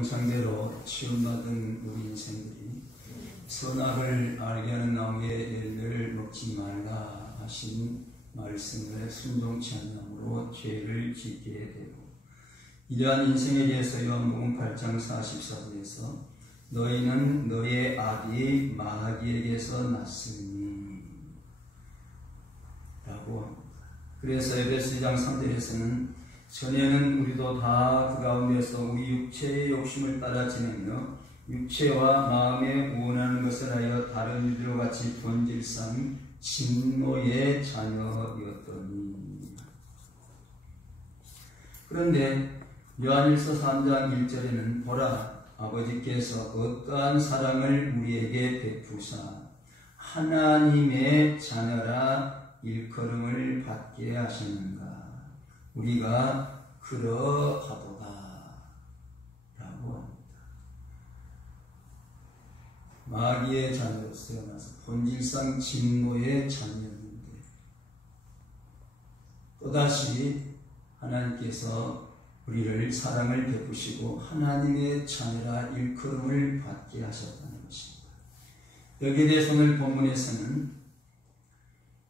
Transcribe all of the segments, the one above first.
상대로 치유받은 우리 인생들이 선악을 알게 하는 나무의 열매를 먹지 말라 하신 말씀을 순종치 않음으로 죄를 짓게 되고, 이러한 인생에 대해서 요한복음 8장 44절에서 너희는 너의 아비 마귀에게서 났으니 라고 합니다. 그래서 에베소 2장 3절에서는 전에는 우리도 다 그 가운데서 우리 육체의 욕심을 따라 지내며 육체와 마음에 원하는 것을 하여 다른 이들과 같이 본질상 진노의 자녀였더니. 그런데 요한일서 3장 1절에는 보라, 아버지께서 어떠한 사랑을 우리에게 베푸사 하나님의 자녀라 일컬음을 받게 하셨는가. 우리가 그러하도다 라고 합니다. 마귀의 자녀로서 태어나서 본질상 진노의 자녀였는데 또다시 하나님께서 우리를 사랑을 베푸시고 하나님의 자녀라 일컬음을 받게 하셨다는 것입니다. 여기에 대해서 오늘 본문에서는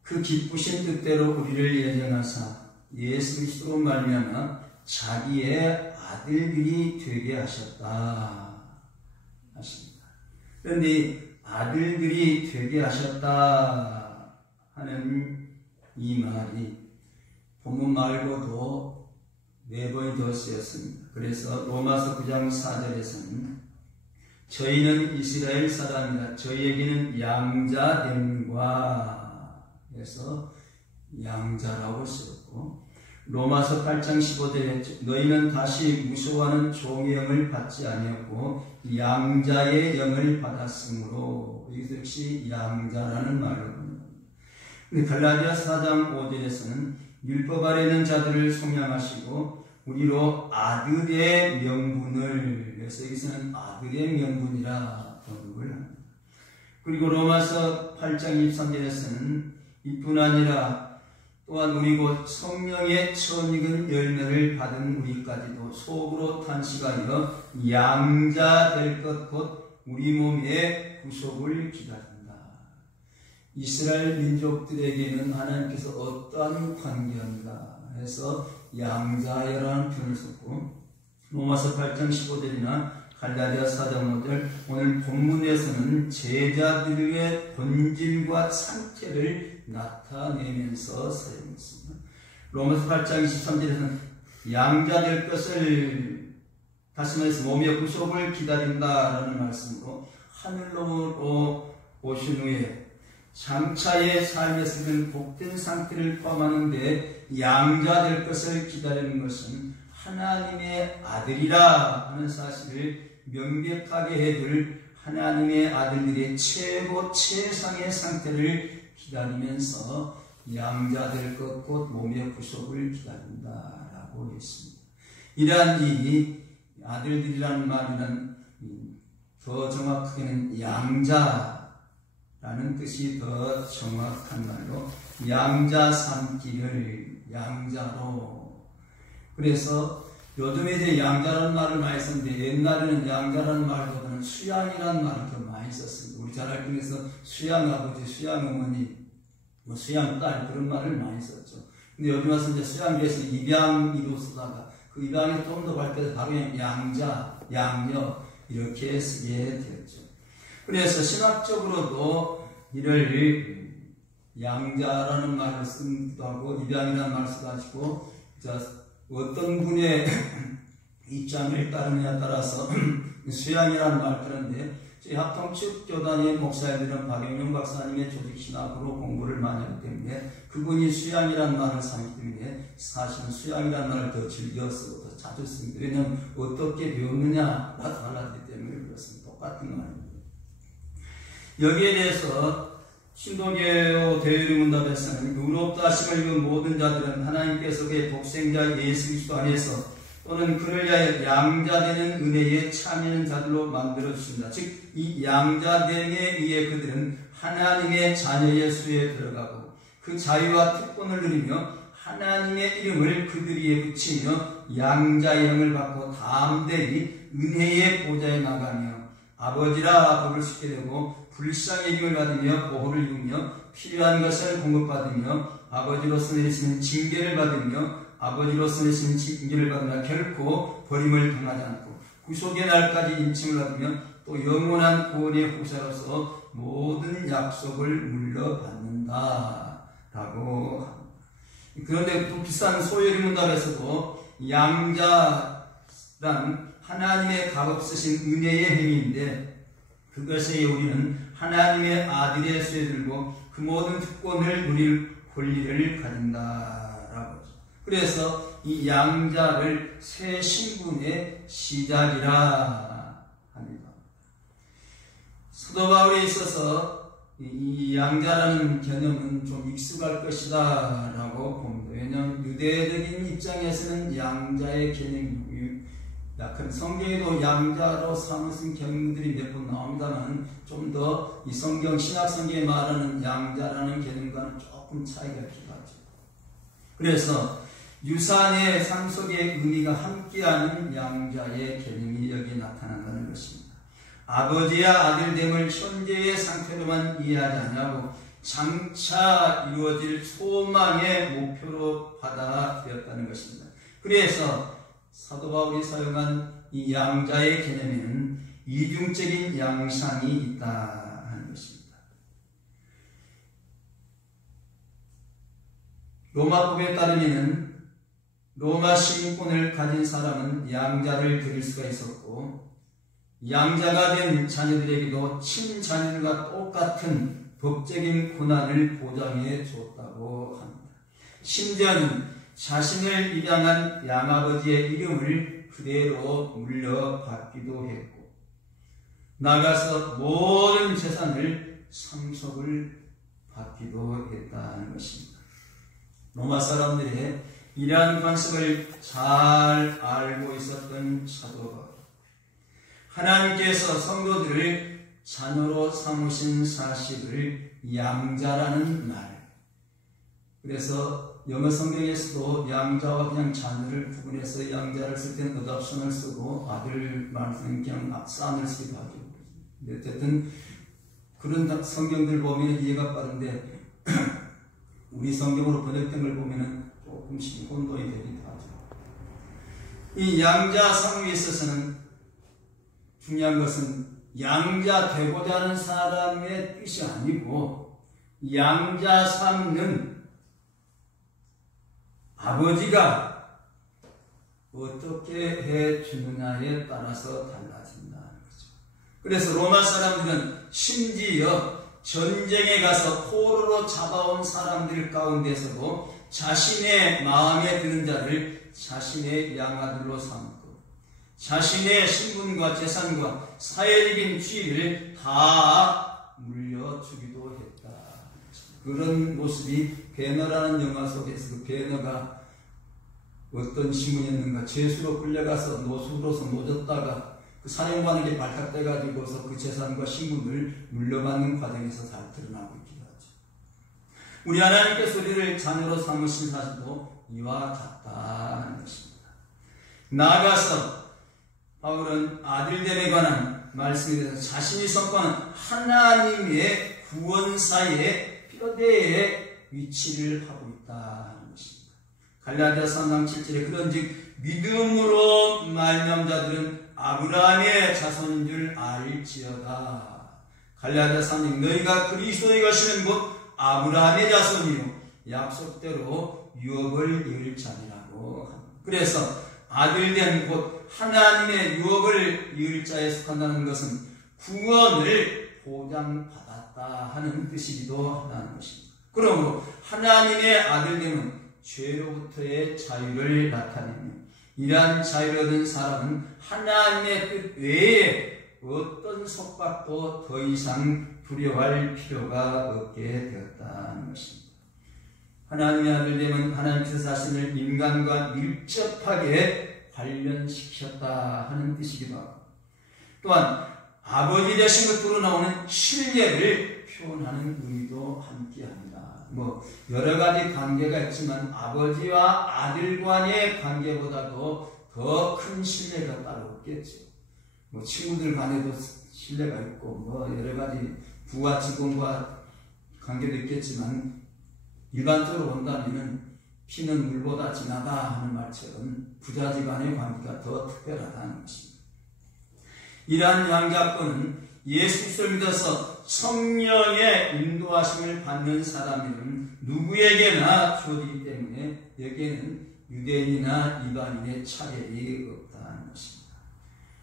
그 기쁘신 뜻대로 우리를 예정하사 예수 그리스도로 말미암아 자기의 아들들이 되게 하셨다 하십니다. 그런데 아들들이 되게 하셨다 하는 이 말이 본문 말고도 4번이 더 쓰였습니다. 그래서 로마서 9장 4절에서는 저희는 이스라엘 사람이라 저희에게는 양자됨과 해서 양자라고 쓰였고, 로마서 8장 15절에 너희는 다시 무서워하는 종의 영을 받지 아니었고 양자의 영을 받았으므로, 여기서 역시 양자라는 말을 합니다. 갈라디아 4장 5절에서는 율법 아래 있는 자들을 속량하시고 우리로 아들의 명분을, 그래서 여기서는 아들의 명분이라 번역을 합니다. 그리고 로마서 8장 23절에서는 이뿐 아니라 또한 우리 곧 성령의 처음익은 열매를 받은 우리까지도 속으로 탄식하여 양자 될 것 곧 우리 몸의 구속을 기다린다. 이스라엘 민족들에게는 하나님께서 어떠한 관계인가 해서 양자여라는 표현을 썼고, 로마서 8장 15절이나 갈라디아 4장 5절 오늘 본문에서는 제자들의 본질과 상태를 나타내면서 사용했습니다. 로마서 8장 23절에서는 양자 될 것을, 다시 말해서 몸의 구속을 기다린다라는 말씀으로 하늘로 오신 후에 장차의 삶에서는 복된 상태를 포함하는데 양자 될 것을 기다리는 것은 하나님의 아들이라 하는 사실을 명백하게 해둘 하나님의 아들들의 최고 최상의 상태를 기다리면서 양자 될 것 곧 몸의 구속을 기다린다라고 했습니다. 이러한 이 아들들이라는 말은 더 정확하게는 양자라는 뜻이 더 정확한 말로 양자 삼기를 양자로. 그래서 요즘에 이제 양자라는 말을 많이 썼는데 옛날에는 양자라는 말보다는 수양이라는 말을 더 많이 썼습니다. 우리 잘 알고 있어서 수양 아버지, 수양 어머니, 수양 딸 그런 말을 많이 썼죠. 근데 요즘 와서 이제 수양교에서 입양이로 쓰다가 그 입양이 좀 더 밝혀서 바로 양자, 양녀 이렇게 쓰게 되었죠. 그래서 신학적으로도 이를 양자라는 말을 쓰기도 하고 입양이라는 말을 써가지고 어떤 분의 입장을 따르느냐에 따라서 수양이라는 말을 하는데, 저희 합통측교단의 목사님들은 박영용 박사님의 조직신학으로 공부를 많이 하기 때문에 그분이 수양이라는 말을 사기 때문에 사실은 수양이라는 말을 더 즐겨 쓰고 더 자주 씁니다. 왜냐하면 어떻게 배웠느냐가 달라지기 때문에 그렇습니다. 똑같은 말입니다. 여기에 대해서 신도교 대의문답에서는 의롭다 하심을 입은 모든 자들은 하나님께서 그의 독생자 예수 그리스도 안에서 또는 그를 위하여 양자되는 은혜에 참여하는 자들로 만들어주신다. 즉 이 양자됨에 의해 그들은 하나님의 자녀의 수에 들어가고 그 자유와 특권을 누리며 하나님의 이름을 그들 위에 붙이며 양자의 영을 받고 담대히 은혜의 보좌에 나가며 아버지라 부를 수 있게 되고 불쌍히 여김을 받으며 보호를 이루며 필요한 것을 공급받으며 아버지로서 내리시는 징계를 받으며 아버지로서 내리시는 징계를 받으며 결코 버림을 당하지 않고 구속의 날까지 인침을 받으며 또 영원한 구원의 후사로서 모든 약속을 물려받는다 라고 합니다. 그런데 또 비싼 소요리 문답에서도 양자란 하나님의 값없으신 은혜의 행위인데 그것에 우리는 하나님의 아들의 수에 들고 그 모든 특권을 누릴 권리를 가진다라고 하죠. 그래서 이 양자를 새 신분의 시작이라 합니다. 사도 바울에 있어서 이 양자라는 개념은 좀 익숙할 것이다 라고 봅니다. 왜냐하면 유대적인 입장에서는 양자의 개념이 약한 성경에도 양자로 삼으신 경들이 몇 번 나옵니다만 좀 더 이 성경 신약 성경에 말하는 양자라는 개념과는 조금 차이가 있기도 하죠. 그래서 유산의 삶 속의 의미가 함께하는 양자의 개념이 여기에 나타난다는 것입니다. 아버지와 아들됨을 현재의 상태로만 이해하지 않냐고 장차 이루어질 소망의 목표로 받아들였다는 것입니다. 그래서 사도 바울이 사용한 이 양자의 개념에는 이중적인 양상이 있다 하는 것입니다. 로마법에 따르면 로마 시민권을 가진 사람은 양자를 드릴 수가 있었고 양자가 된 자녀들에게도 친자녀들과 똑같은 법적인 권한을 보장해 줬다고 합니다. 심지어는 자신을 입양한 양아버지의 이름을 그대로 물려받기도 했고 나가서 모든 재산을 상속을 받기도 했다는 것입니다. 로마 사람들의 이러한 관습을 잘 알고 있었던 사도 바울. 하나님께서 성도들을 자녀로 삼으신 사실을 양자라는 말. 그래서 영어 성경에서도 양자와 그냥 자녀를 구분해서 양자를 쓸 때는 adoption을 쓰고 아들 말씀은 그냥 son을 쓰기도 하죠. 어쨌든 그런 성경들 보면 이해가 빠른데 우리 성경으로 번역된 걸 보면은 조금씩 혼돈이 되기도 하죠. 이 양자 상호에 있어서는 중요한 것은 양자 되고자 하는 사람의 뜻이 아니고 양자 삼는 아버지가 어떻게 해주느냐에 따라서 달라진다는 거죠. 그래서 로마 사람들은 심지어 전쟁에 가서 포로로 잡아온 사람들 가운데서도 자신의 마음에 드는 자를 자신의 양아들로 삼고 자신의 신분과 재산과 사회적인 지위를 다 물려주기도 했다. 그런 모습이 배너라는 영화 속에서 그 배너가 어떤 신분이었는가 죄수로 끌려가서 노숙으로서 노졌다가 그 사형관에게 발탁돼가지고서 그 재산과 신분을 물려받는 과정에서 잘 드러나고 있기도 하죠. 우리 하나님께서 우리를 자녀로 삼으신 사실도 이와 같다는 것입니다. 나아가서 바울은 아들됨에 관한 말씀에 대해서 자신이 선포하는 하나님의 구원사의 뼈대에 위치를 하고 있다는 것입니다. 갈라디아서 3장 7절에 그런즉 믿음으로 말미암은 자들은 아브라함의 자손인 줄 알지어다. 갈라디아서 3장 너희가 그리스도의 것이는 곧 아브라함의 자손이요 약속대로 유업을 이을 자니라고 합니다. 그래서 아들된 곧 하나님의 유업을 이을 자에 속한다는 것은 구원을 보장받았다 하는 뜻이기도 하다는 것입니다. 그러므로 하나님의 아들됨은 죄로부터의 자유를 나타내며 이러한 자유를 얻은 사람은 하나님의 뜻 외에 어떤 속박도 더 이상 두려워할 필요가 없게 되었다는 것입니다. 하나님의 아들됨은 하나님께서 자신을 인간과 밀접하게 관련시켰다 하는 뜻이기도 하고 또한 아버지 되신 것으로 나오는 신뢰를 표현하는 의미도 함께합니다. 여러 가지 관계가 있지만 아버지와 아들 간의 관계보다도 더 큰 신뢰가 따로 없겠죠. 친구들 간에도 신뢰가 있고 여러 가지 부하 직원과 관계도 있겠지만 일반적으로 본다면 피는 물보다 진하다 하는 말처럼 부자지간의 관계가 더 특별하다는 것입니다. 이러한 양자권은 예수 그리스도를 믿어서 성령의 인도하심을 받는 사람은 누구에게나 주어지기 때문에 여기에는 유대인이나 이방인의 차별이 없다는 것입니다.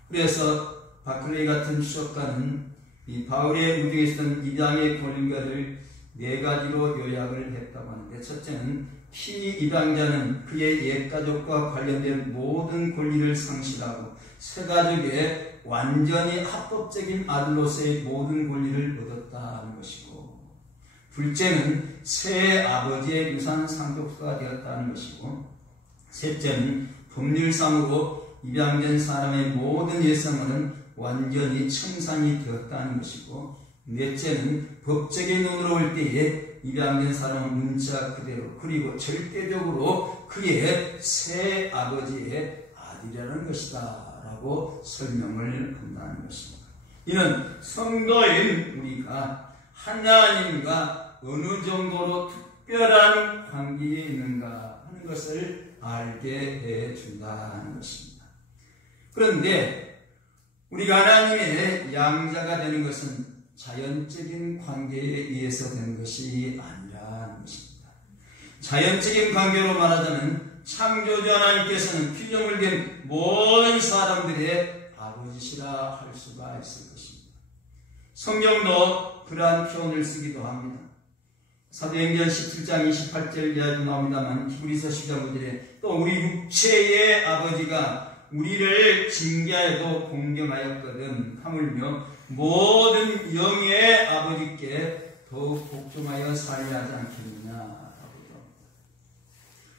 그래서 바클레이 같은 추적가는 이 바울의 무중에 있었던 이방의 권리를 4가지로 요약을 했다고 하는데, 첫째는 피이방자는 그의 옛가족과 관련된 모든 권리를 상실하고 새 가족의 완전히 합법적인 아들로서의 모든 권리를 얻었다는 것이고, 둘째는 새 아버지의 유산 상속자가 되었다는 것이고, 셋째는 법률상으로 입양된 사람의 모든 예상은 완전히 청산이 되었다는 것이고, 넷째는 법적인 눈으로 볼 때에 입양된 사람은 문자 그대로, 그리고 절대적으로 그의 새 아버지의 아들이라는 것이다 라고 설명을 한다는 것입니다. 이는 성도인 우리가 하나님과 어느 정도로 특별한 관계에 있는가 하는 것을 알게 해준다는 것입니다. 그런데 우리가 하나님의 양자가 되는 것은 자연적인 관계에 의해서 된 것이 아니라는 것입니다. 자연적인 관계로 말하자면 창조주 하나님께서는 피조물 된 모든 사람들의 아버지시라 할 수가 있을 것입니다. 성경도 그러한 표현을 쓰기도 합니다. 사도행전 17장 28절 이하도 나옵니다만, 히브리서 10장 9절에 또 우리 육체의 아버지가 우리를 징계하여도 공경하였거든 하물며 모든 영의 아버지께 더욱 복종하여 살려 하지 않겠느냐.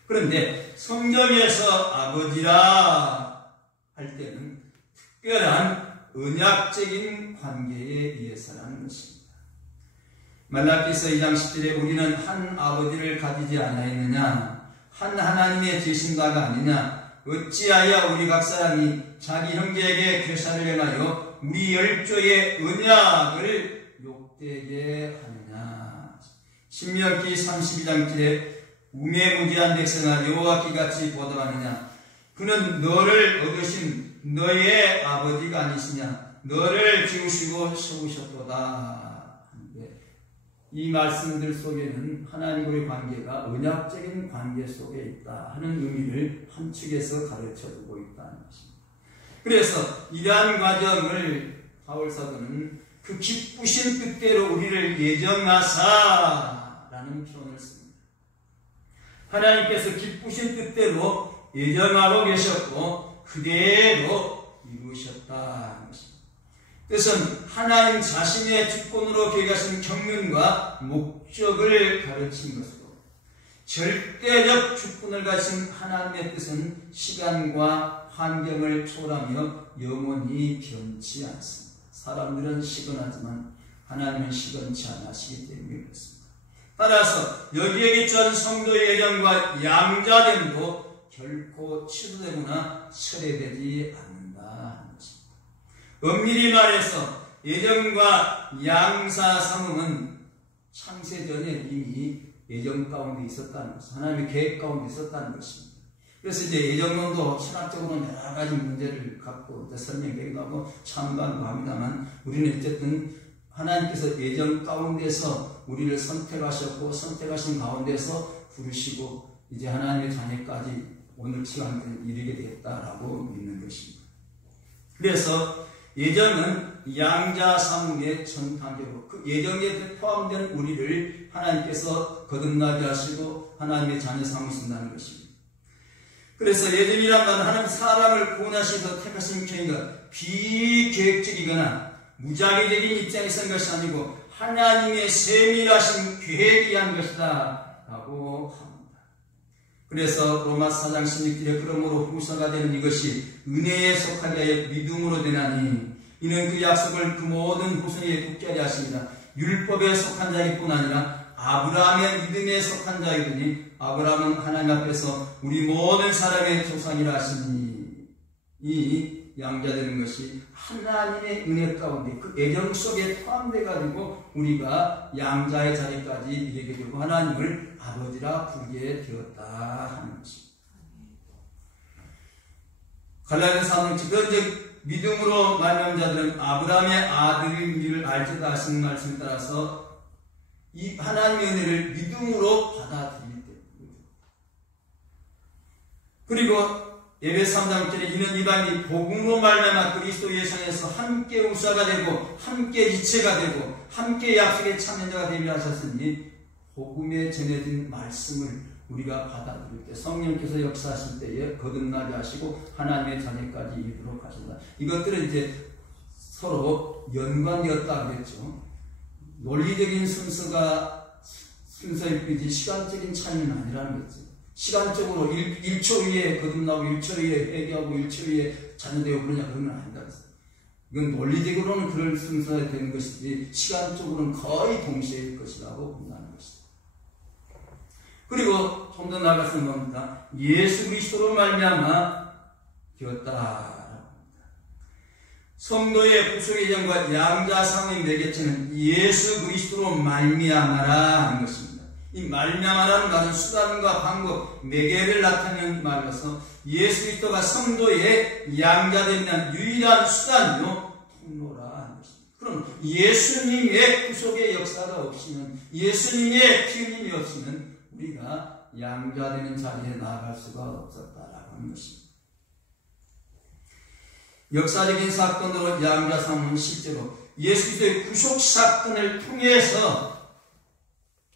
그런데 성경에서 아버지라 할 때는 특별한 언약적인 관계에 의해서라는 것입니다. 말라기서 2장 10절에 우리는 한 아버지를 가지지 않았느냐, 한 하나님의 제신자가 아니냐, 어찌하여 우리 각 사람이 자기 형제에게 괴사를 행하여 우리 열조의 언약을 욕되게 하느냐. 신명기 32장 7에 우매무지한 백성아 여호와께 같이 보답하느냐, 그는 너를 얻으신 너의 아버지가 아니시냐, 너를 지으시고 세우셨도다. 이 말씀들 속에는 하나님과의 관계가 언약적인 관계 속에 있다 하는 의미를 함축해서 가르쳐주고 있다는 것입니다. 그래서 이러한 과정을 바울 사도는 그 기쁘신 뜻대로 우리를 예정하사라는 표현을 씁니다. 하나님께서 기쁘신 뜻대로 예정하고 계셨고 그대로 이루셨다는 것입니다. 그것은 하나님 자신의 주권으로 계획하신 경륜과 목적을 가르친 것으로, 절대적 주권을 가진 하나님의 뜻은 시간과 환경을 초월하며 영원히 변치 않습니다. 사람들은 시건하지만 하나님은 시건치 않으시기 때문에 그렇습니다. 따라서 여기에 기초한 성도의 예정과 양자됨도 결코 취소되거나 철회되지 않는다 하는 것입니다. 엄밀히 말해서 예정과 양사 삼음은 창세전에 이미 예정 가운데 있었다는 것입니다. 하나님의 계획 가운데 있었다는 것입니다. 그래서 이제 예정론도 철학적으로 여러 가지 문제를 갖고 설명되기도 하고 참관도 합니다만, 우리는 어쨌든 하나님께서 예정 가운데서 우리를 선택하셨고 선택하신 가운데서 부르시고 이제 하나님의 자녀까지 오늘 시간에 이르게 되겠다라고 믿는 것입니다. 그래서 예정은 양자 삼음의 전 단계로 그 예정에 포함된 우리를 하나님께서 거듭나게 하시고 하나님의 자녀 삼으신다는 것입니다. 그래서 예정이란 말은 하나님 사람을 구원하셔서 택하신 경위가 비계획적이거나 무작위적인 입장에 선 것이 아니고 하나님의 세밀하신 계획이 한 것이다 라고 합니다. 그래서 로마 4장 16절에 그러므로 후서가 되는 이것이 은혜에 속하게 하여 믿음으로 되나니 이는 그 약속을 그 모든 후손에게 굳게 하려 하십니다. 율법에 속한 자일 뿐 아니라 아브라함의 믿음에 속한 자이더니 아브라함은 하나님 앞에서 우리 모든 사람의 조상이라 하시니 이 양자되는 것이 하나님의 은혜 가운데 그 애정 속에 포함돼 가지고 우리가 양자의 자리까지 이르게 되고 하나님을 아버지라 부르게 되었다 하는 것입니다. 갈라디아서 3장 그런즉 믿음으로 말미암은 자들은 아브라함의 아들인 줄 알지도 하시는 말씀에 따라서 이 하나님의 은혜를 믿음으로 받아들일 때 그리고 에베소 3장 1절에 이는 이방이 복음으로 말미암아 그리스도 예수에서 함께 우사가 되고 함께 이체가 되고 함께 약속의 참여자가 되려 하셨으니 복음에 전해진 말씀을 우리가 받아들일 때 성령께서 역사하실 때에 거듭나게 하시고 하나님의 자녀까지 이르도록 하신다. 이것들은 이제 서로 연관되었다 그랬죠. 논리적인 순서일 뿐이지 시간적인 차이는 아니라는 거죠. 시간적으로 1초 위에 거듭나고 1초 위에 회개하고 1초 위에 자녀되고 그러냐 그런 건 아니다. 이건 논리적으로는 그럴 순서가 되는 것이지 시간적으로는 거의 동시에일 것이라고 본다는 것이다. 그리고 좀 더 나아가서 뭡니까? 예수 그리스도로 말미암아 되었다. 성도의 구속의 전과 양자상의 매개체는 예수 그리스도로 말미암아라 하는 것입니다. 이 말미암아라는 말은 수단과 방법, 매개를 나타내는 말로서 예수 그리스도가 성도의 양자되는 유일한 수단이요 통로라 하는 것입니다. 그럼 예수님의 구속의 역사가 없이는 예수님의 피 흘림이 없이는 우리가 양자되는 자리에 나아갈 수가 없었다라고 하는 것입니다. 역사적인 사건으로 양자상은 실제로 예수 그리스도의 구속 사건을 통해서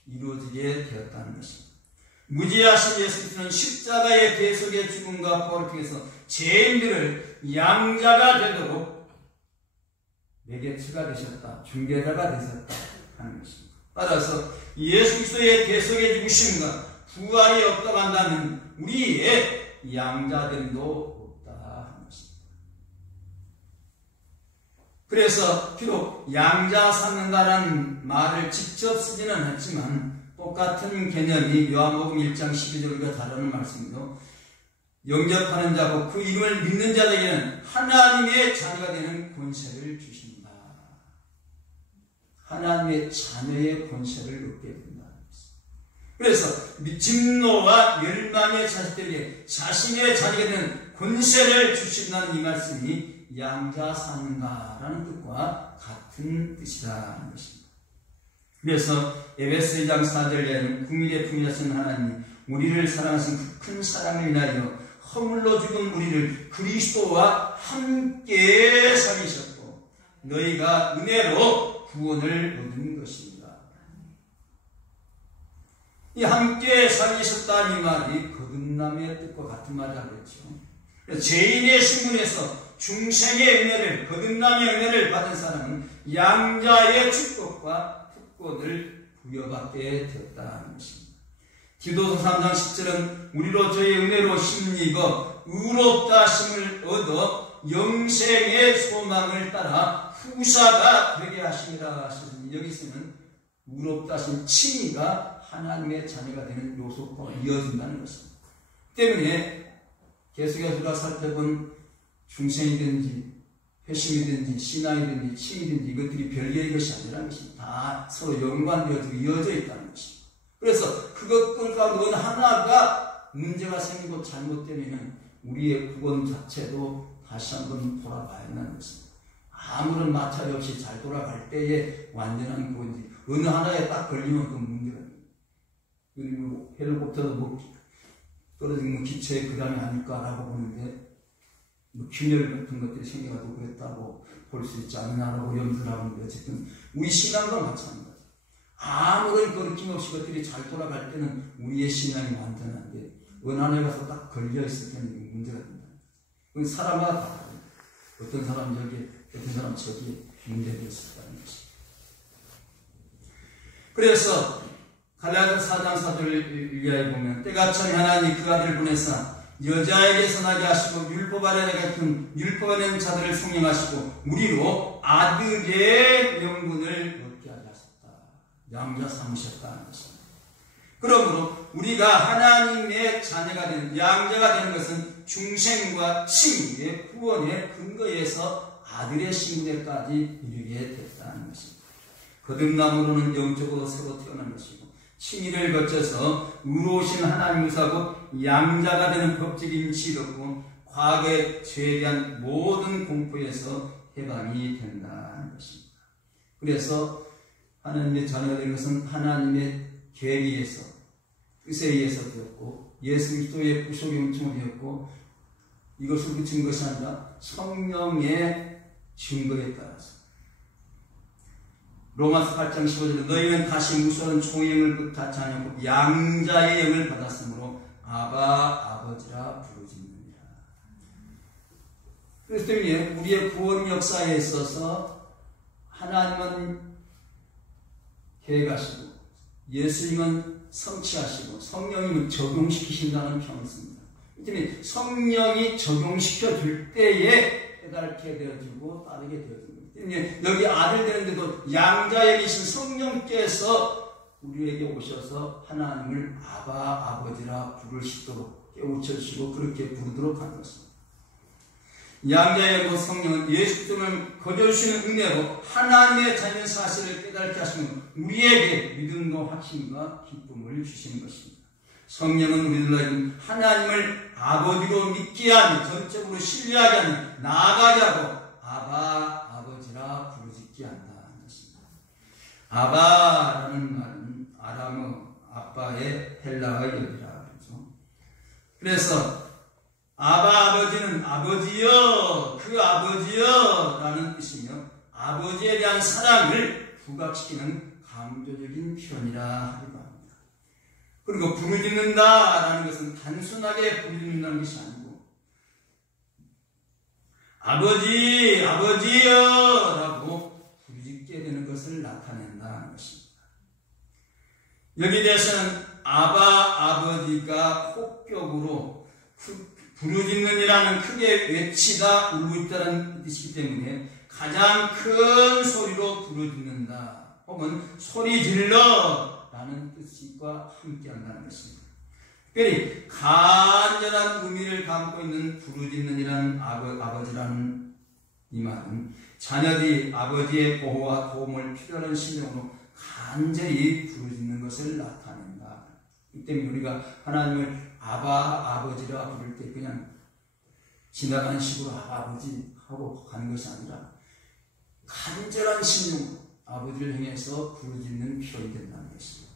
이루어지게 되었다는 것입니다. 무지하신 예수 그리스도는 십자가의 대속의 죽음과 부활을 통해서 죄인들을 양자가 되도록 매개체가 되셨다, 중개자가 되셨다 하는 것입니다. 따라서 예수 그리스도의 대속의 죽으심과 부활이 없다고 한다면 우리의 양자됨도 없다 하는 것입니다. 그래서 비록 양자 삼는다라는 말을 직접 쓰지는 않지만 똑같은 개념이 요한복음 1장 12절과 다루는 말씀이죠. 영접하는 자고 그 이름을 믿는 자들에게는 하나님의 자녀가 되는 권세를 주신다. 하나님의 자녀의 권세를 얻게 된다는 것입니다. 그래서 진노와 멸망의 자식들에게 자신의 자녀가 되는 권세를 주신다는 이 말씀이 양자상가라는 뜻과 같은 뜻이라는 것입니다. 그래서 에베소 2장 4절에는 국민의 품이하신 하나님 우리를 사랑하신 그 큰 사랑을 인하여 허물로 죽은 우리를 그리스도와 함께 살리셨고 너희가 은혜로 구원을 얻은 것입니다. 이 함께 살리셨다는 이 말이 거듭남의 뜻과 같은 말이라고 그랬죠. 죄인의 신분에서 중생의 은혜를, 거듭남의 은혜를 받은 사람은 양자의 축복과 특권을 부여받게 되었다는 것입니다. 디도서 3장 10절은 우리로 저의 은혜로 힘입어 의롭다 하심을 얻어 영생의 소망을 따라 후사가 되게 하심이라 하시니 여기서는 의롭다 하신 칭의가 하나님의 자녀가 되는 요소가 이어진다는 것입니다. 때문에 계속해서 우리가 살펴본 중생이든지 회심이든지 신앙이든지 칭이든지 이것들이 별개의 것이 아니라는 것입니다. 다 서로 연관되어서 이어져 있다는 것입니다. 그래서 그것 가운데 어느 하나가 문제가 생기고 잘못되면 우리의 구원 자체도 다시 한번 돌아봐야 한다는 것입니다. 아무런 마찰이 없이 잘 돌아갈 때에 완전한 구원이지 어느 하나에 딱 걸리면 그 문제가 됩니다. 헬리콥터도 떨어지면 기체의 부담이 아닐까라고 보는데 균열 같은 것들이 생겨가지고 그랬다고 볼 수 있지 않느냐라고 염두를 하는데 어쨌든 우리 신앙도 마찬가지입니다. 아무런 거리낌 없이 것들이 잘 돌아갈 때는 우리의 신앙이 완전한데 어느 하나에 가서 딱 걸려있을 때는 문제가 된다. 그건 사람마다 다 다릅니다. 어떤 사람은 여기, 어떤 사람은 저기 문제가 있었다는 것입니다. 그래서 갈라디아서 4장 4절 이하에 보면 때가 참 하나님 그 아들을 보내사 여자에게서 나게 하시고 율법 아래 같은 율법 안에 있는 자들을 성령하시고 우리로 아들의 명분을 얻게 하셨다. 양자 삼으셨다는 것입니다. 그러므로 우리가 하나님의 자녀가 되는, 양자가 되는 것은 중생과 칭의 구원의 근거에서 아들의 신분에까지 이르게 됐다는 것입니다. 거듭남으로는 영적으로 새로 태어난 것이고, 칭의를 거쳐서 의로우신 하나님 의사고 양자가 되는 법적인 지혜롭고 과거의 죄에 대한 모든 공포에서 해방이 된다는 것입니다. 그래서 하나님의 자녀가 되는 것은 하나님의 계획에 의해서, 뜻에 의해서 되었고, 예수 그리스도의 구속의 은총이 되었고, 이것을 붙인 것이 아니라 성령의 증거에 따라서. 로마서 8장 15절에 너희는 다시 무서운 종의 영을 끝하지 않고 양자의 영을 받았으므로 아바 아버지라 부르짖느니라. 그래서 때문에 우리의 구원 역사에 있어서 하나님은 계획하시고 예수님은 성취하시고 성령님은 적용시키신다는 평이 있습니다. 이 때문에 성령이 적용시켜줄 때에 깨닫게 되어지고 따르게 되어집니다. 여기 아들 되는데도 양자역이신 성령께서 우리에게 오셔서 하나님을 아바 아버지라 부르시도록 깨우쳐주시고 그렇게 부르도록 한 것입니다. 양자의 성령은 예수 그리스도를 거저주시는 은혜로 하나님의 자녀 사실을 깨닫게 하시는 우리에게 믿음과 확신과 기쁨을 주시는 것입니다. 성령은 우리들에게 하나님을 아버지로 믿게 하니, 전적으로 신뢰하게 하니, 나아가게 하고 아바 아버지라 부르짖게 한다는 것입니다. 아바라는 말은 아람어 아빠의 헬라어 열이라 그러죠. 그래서 아바 아버지는 아버지여, 그 아버지여 라는 뜻이며 아버지에 대한 사랑을 부각시키는 강조적인 표현이라 하기도 합니다. 그리고 부르짖는다 라는 것은 단순하게 부르짖는다는 것이 아니고 아버지, 아버지여 라고 부르짖게 되는 것을 나타낸다는 것입니다. 여기 대해서는 아바 아버지가 혹격으로 부르짖는이라는 크게 외치다, 울고 있다는 뜻이기 때문에 가장 큰 소리로 부르짖는다 혹은 소리 질러 라는 뜻과 함께 한다는 것입니다. 특별히 간절한 의미를 담고 있는 부르짖는이라는 아버지라는 이 말은 자녀들이 아버지의 보호와 도움을 필요한 심령으로 간절히 부르짖는 것을 나타낸다. 이 때문에 우리가 하나님을 아바 아버지라 부를 때 그냥 지나가는 식으로 아버지 하고 가는 것이 아니라 간절한 심령으로 아버지를 향해서 부르짖는 표현이 된다는 것입니다.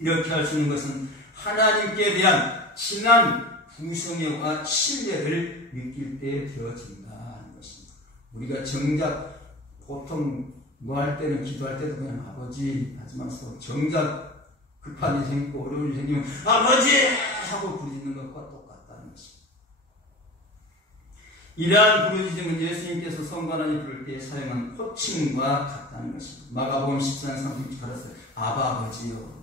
이렇게 할 수 있는 것은 하나님께 대한 진한 부성애와 신뢰를 느낄 때 되어진다는 것입니다. 우리가 정작 보통 뭐 할 때는 기도할 때도 그냥 아버지 하지만서 정작 급한 일이 생기고 어려운 일이 생기면 아버지 하고 부르짖는 것과 똑같다는 것입니다. 이러한 부르짖음은 예수님께서 성관하니 부를 때 사용한 호칭과 같다는 것입니다. 마가복음 14장 30절 가라사대 아바 아버지여,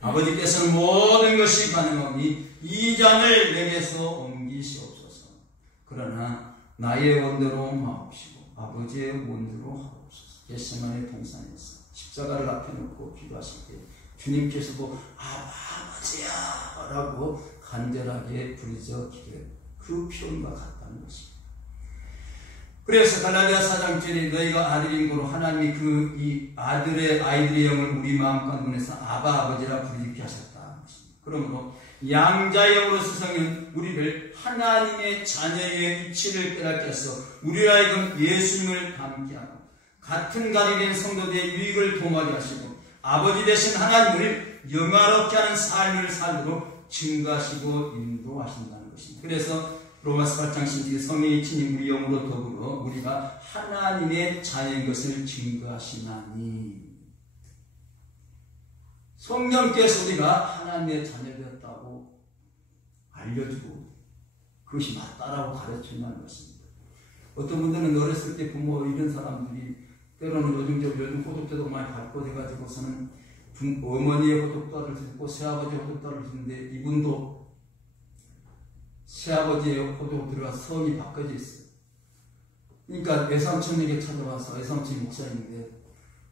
아버지께서는 모든 것이 가능하니 이 잔을 내게서 옮기시옵소서. 그러나 나의 원대로 마옵시고 아버지의 원대로 하옵소서. 겟세마네 동산에서 십자가를 앞에 놓고 기도하실 때 주님께서도 아버지야 라고 간절하게 부르짖어 기도해요. 그 표현과 같다는 것입니다. 그래서 갈라디아 4장 7절에 너희가 아들인 고로 하나님이 이 아이들의 영을 우리 마음과 눈에서 아바 아버지라 부르짖게 하셨다. 그러므로 양자의 영으로서 성령 우리를 하나님의 자녀의 위치를 깨닫게 해서 우리로 하여금 예수님을 닮게 하고 같은 가리 된 성도들의 유익을 도모하게 하시고 아버지 되신 하나님을 영화롭게 하는 삶을 살도록 증거하시고 인도하신다는 것입니다. 그래서 로마서 8장 12절 성령이 친히 우리 영으로 더불어 우리가 하나님의 자녀인 것을 증거하시나니, 성령께서 우리가 하나님의 자녀되었다고 알려주고 그것이 맞다라고 가르쳐준다는 것입니다. 어떤 분들은 어렸을 때 부모 이런 사람들이 때로는 요즘 호독제도 많이 발표돼가지고서는 어머니의 호독도를 듣고 새아버지의 호독도를 듣는데 이분도 새아버지의 호독 들어가서 성이 바꿔져 있어요. 그러니까 외삼촌에게 찾아와서, 외삼촌이 목사님인데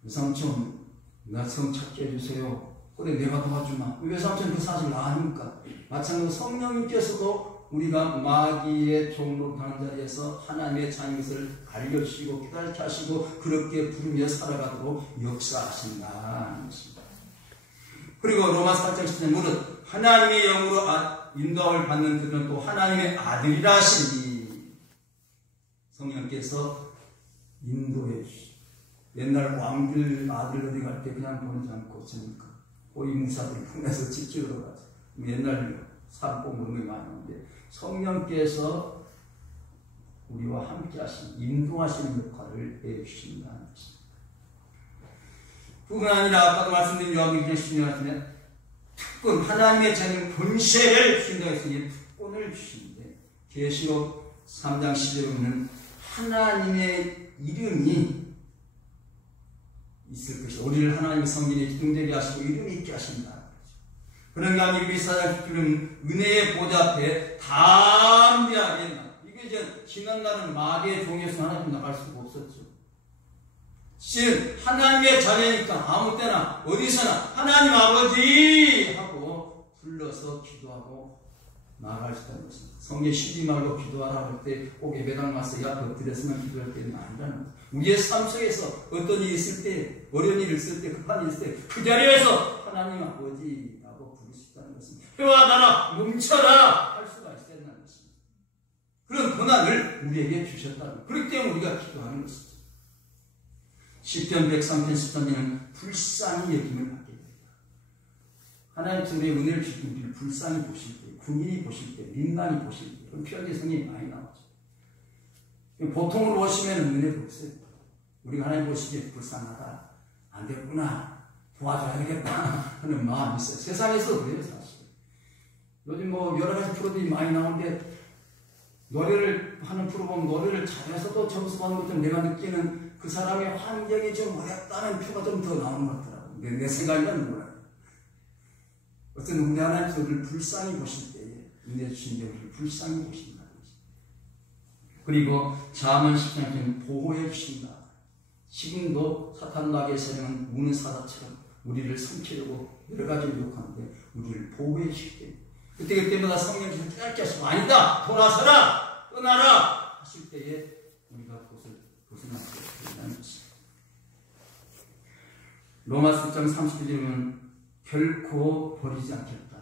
외삼촌 나 성 찾게 해주세요. 그래, 내가 도와주마. 왜 삼촌 그 사실 아니까? 마찬가지로 성령님께서도 우리가 마귀의 종로 하는 자리에서 하나님의 자녀것을 알려주시고 깨닫게 하시고 그렇게 부르며 살아가도록 역사하신다. 그리고 로마서 8장 10절 무릇 하나님의 영으로 인도함을 받는 그들은 또 하나님의 아들이라 하시니 성령께서 인도해 주시고 옛날 왕들 아들 어디 갈 때 그냥 보내지 않고 어쩌니까 고위 무사들이 풍에서 지키러 가죠. 옛날 사고 그런 게 많은데 성령께서 우리와 함께 하신 인도하시는 역할을 해주신다는 것입니다. 뿐 아니라 아까도 말씀드린 요한복음 16장에 특권 하나님의 자녀 권세를 주신다고 했으니 특권을 주시는데 계시록 3장 10절에 보면 하나님의 이름이 있을 것이다. 우리를 하나님의 성전에 기둥되게 하시고 이름이 있게 하신다. 그런가 하면 우리 사장 주는 은혜의 보좌 앞에 담대하게 이게 이제 지난날은 마귀의 종에서 하나님 나갈 수가 없었죠. 즉 하나님의 자녀니까 아무 때나 어디서나 하나님 아버지 하고 불러서 기도하고 나아갈 수 있다는 것입니다. 성경 쉬지 말고 기도하라 할 때 꼭 예배당 와서 야 엎드려서만 기도할 때는 아니라는 거죠. 우리의 삶 속에서 어떤 일이 있을 때 어려운 일이 있을 때 급한 일이 있을 때 그 자리에서 하나님 아버지라고 부를 수 있다는 것입니다. 해와 나라 뭉쳐라 할 수가 있어야 한다는 것입니다. 그런 권한을 우리에게 주셨다는 거예요. 그렇기 때문에 우리가 기도하는 것입니다. 시편 103편 13절은 불쌍히 여김을 받게 됩니다. 하나님 우리의 은혜를 주신 우리를 불쌍히 보실 때, 군인이 보실 때, 민망히 보실 때 그런 표현성이 많이 나오죠. 보통으로 보시면 은혜가 없어요. 우리가 하나님 보시기에 불쌍하다, 안 됐구나, 도와줘야 되겠다 하는 마음이 있어요. 세상에서 그래요 사실. 요즘 뭐 여러 가지 프로들이 많이 나오는데 노래를 하는 프로 보면 노래를 잘해서도 점수 받는 것처럼 내가 느끼는 그 사람의 환경이 좀 어렵다는 표가 좀 더 나오는 것 같더라고요. 내 생각에는 몰라요. 어떤 우리 하나님께서 우리를 불쌍히 보실 때에 은혜 주신 데 우리를 불쌍히 보신다는 것입니다. 그리고 잠언 10장에는 보호해 주신다. 지금도 사탄 마귀의 세력은 우는 사자처럼 우리를 삼키려고 여러 가지 유혹하는데 우리를 보호해 주시기 때문에 그때마다 성령께서 깨닫게 하시고 아니다 돌아서라 떠나라 하실 때에 우리가 그것을 벗어나게 된다는 것입니다. 로마서 10장 30절에 보면 결코 버리지 않겠다.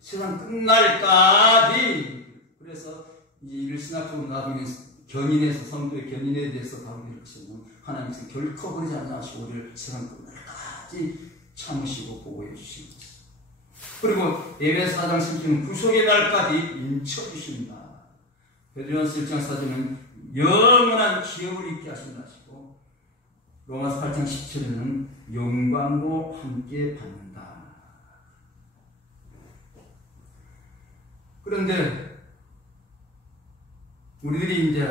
세상 끝날까지. 그래서 이 일을 생각하고 나중에 견인해서 성도의 견인에 대해서 다루기를 하시면 하나님께서 결코 버리지 않으시고 우리를 세상 끝날까지 참으시고 보호해 주시는 것입니다. 그리고 에베소 4장 10절은 구속의 날까지 인쳐주신다. 베드로전서 1장 4절은 영원한 기업을 있게 하신다 하시고 로마서 8장 10절에는 영광도 함께 받는다. 그런데 우리들이 이제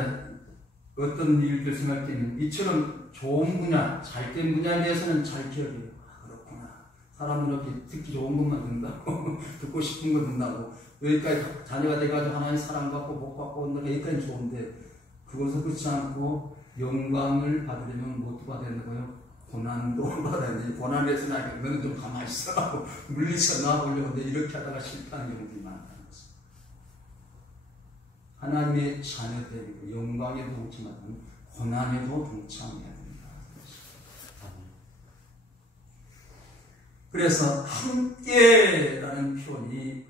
어떤 일들 생각할 때는 이처럼 좋은 분야, 잘된 분야에 대해서는 잘 기억해요. 아, 그렇구나. 사람은 이렇게 듣기 좋은 것만 듣는다고, 듣고 싶은 거 듣는다고, 여기까지 자녀가 돼가지고 하나님 사랑받고 복받고 온다고 여기까지 좋은데, 그것은 그렇지 않고 영광을 받으려면 못 받아야 된다고요? 고난도 받아야 되지. 고난에서 나니까 너는 좀 가만히 있어. 물리쳐 놔보려고 하는데 이렇게 하다가 실패하는 경우들이 많다는 것입니다. 하나님의 자녀들이 영광에도 동참하는 고난에도 동참해야 된다. 그래서 함께라는 표현이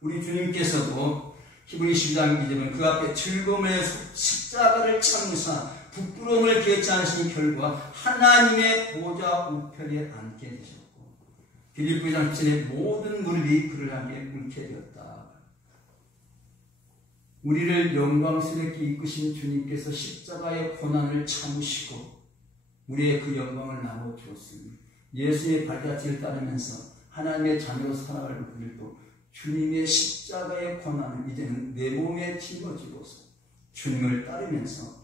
우리 주님께서도 히브리 12장 2절은 그 앞에 즐거움의 십자가를 참으사 부끄러움을 개치 않으신 결과 하나님의 보좌 우편에 앉게 되셨고 빌립보 2장 7절에 모든 무릎이 그를 향해 꿇게 되었다. 우리를 영광스럽게 이끄신 주님께서 십자가의 고난을 참으시고 우리의 그 영광을 나눠 주었으니 예수의 발자취를 따르면서 하나님의 자녀로 살아갈 우리들도 주님의 십자가의 고난을 이제는 내 몸에 짊어지고서 주님을 따르면서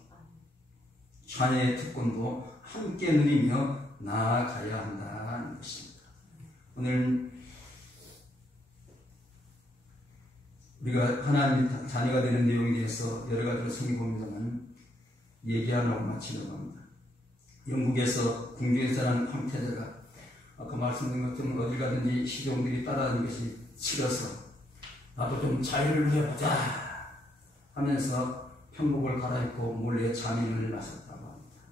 자녀의 특권도 함께 누리며 나아가야 한다는 것입니다. 오늘 우리가 하나님의 자녀가 되는 내용에 대해서 여러 가지로 생각해봅니다만 얘기하려고 마치려고 합니다. 영국에서 궁중에 사는 황태자가 아까 말씀드린 것처럼 어딜 가든지 시종들이 따라하는 것이 싫어서 나도 좀 자유를 누려보자 하면서 편복을 갈아입고 몰래 잠인을 나섰다고 합니다.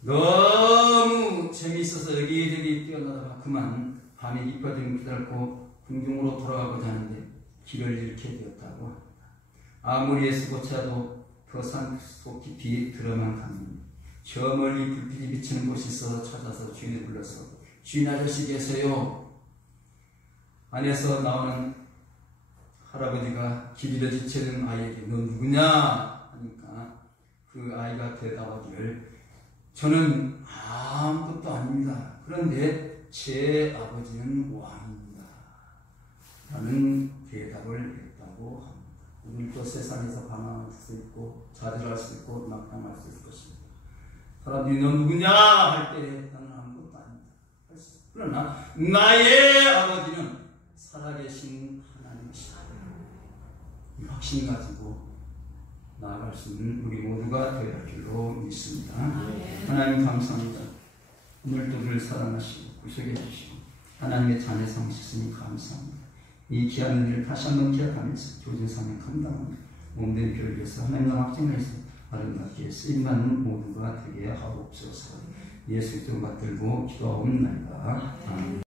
너무 재미있어서 여기저기 뛰어나다가 그만 밤이 깊어지면 기다렸고 궁중으로 돌아가고자 하는데 길을 잃게 되었다고 합니다. 아무리 애쓰고차도 그 산속 깊이 들어만 갑니다. 저 멀리 불빛이 비치는 곳이 있어 찾아서 주인을 불러서 주인 아저씨 계세요? 안에서 나오는 할아버지가 길 잃어 지치는 아이에게 너 누구냐? 하니까 그 아이가 대답하기를 저는 아무것도 아닙니다. 그런데 제 아버지는 왕입니다. 라는 대답을 했다고 합니다. 우리도 세상에서 방황할 수 있고 좌절할 수 있고 낙담할 수 있을 것입니다. 사람들이 너 누구냐 할 때 나는 아무것도 아닙니다. 그러나 나의 아버지는 살아계신 하나님이시다. 이 확신 가지고 나아갈 수 있는 우리 모두가 되어야 할 줄로 믿습니다. 하나님 감사합니다. 오늘도 늘 사랑하시고 구속해 주시고 하나님의 자녀 삼으셨으니 감사합니다. 이 귀한 일을 다시 한번 기억하면서 조진 사명 감당하며 몸된 교회를 위해서 하나님과 확증해서 아름답게 쓰임받는 모두가 되게 하옵소서. 예수 이름 받들고 기도하옵나이다. 아멘.